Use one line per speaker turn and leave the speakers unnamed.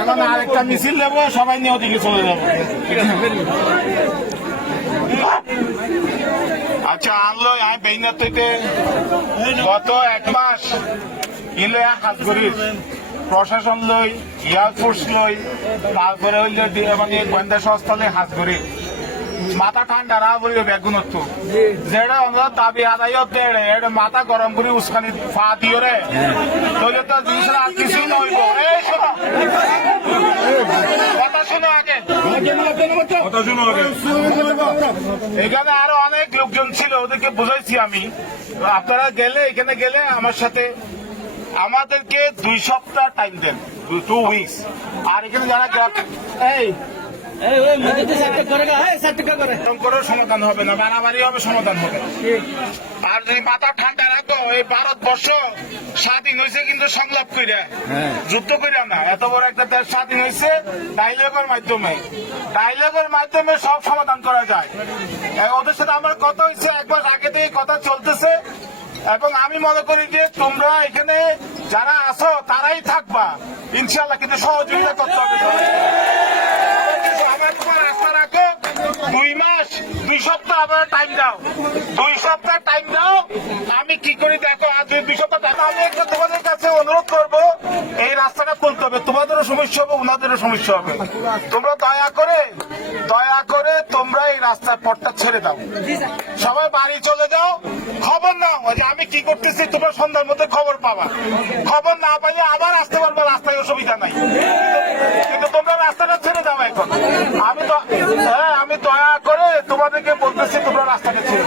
এখন আরেকটা মিছিল নেব, সবাই নিয়ে ওদিকে চলে যাব। আচ্ছা আনলো আমি বেইনার থেকে। গত এক মাস ইলে কাজ করি। প্রশাসন লই এয়ারফোর্স লই, তারপরে হইলে মানে গোয়েন্দা সংস্থা লই হাত করি। মাথা ঠান্ডা না বললে বেগুনত্ব যেটা আমরা দাবি আদায় হতে এটা মাথা গরম করে উস্কানি ফা দিও রে। তাহলে তো জিনিসের আর কিছুই নইব এই শোনো। কথা শোনো আগে। এখানে আরও অনেক লোকজন ছিল ওদেরকে বুঝাইছি আমি। আপনারা গেলে এখানে গেলে আমার সাথে আমাদেরকে দুই সপ্তাহ টাইম দেন টু উইকস আর এখানে যারা এই সমাধান হবে না বাড়াবাড়ি হবে সমাধান হবে। আর যদি মাথা ঠান্ডা রাখো এই ভারতবর্ষ স্বাধীন হয়েছে কিন্তু সংলাপ কইরা। যুদ্ধ কইরা না এত বড় একটা দেশ স্বাধীন হয়েছে ডাইলগের মাধ্যমে। ডাইলগের মাধ্যমে সব সমাধান করা যায়। ওদের সাথে আমার কথা হয়েছে একবার আগে থেকে কথা চলতেছে। এবং আমি মনে করি যে তোমরা এখানে যারা আছো তারাই থাকবা। ইনশাল্লাহ কিন্তু সহযোগিতা করতে হবে আমার উপর আস্থা রাখো দুই মাস দুই সপ্তাহ আমার টাইম দাও। দুই সপ্তাহ টাইম দাও। আমি কি করি দেখো, আজ দুই সপ্তাহ টাইম আমি একটু তোমাদের কাছে অনুরোধ করব, এই রাস্তাটা খুলতে হবে। তোমাদেরও সমস্যা হবে, ওনাদেরও সমস্যা হবে। তোমরা দয়া করে দয়া করে তোমরা এই রাস্তার পথটা ছেড়ে দাও। সবাই বাড়ি চলে যাও। খবর নাও, যে আমি কি করতেছি, তোমরা সন্ধ্যার মধ্যে খবর পাবা। খবর না পাইলে আবার আসতে পারব, রাস্তায় অসুবিধা নাই। কিন্তু তোমরা রাস্তাটা ছেড়ে দাও এখন। আমি তোমাদেরকে বলতেছি তোমরা রাস্তাটা ছেড়ে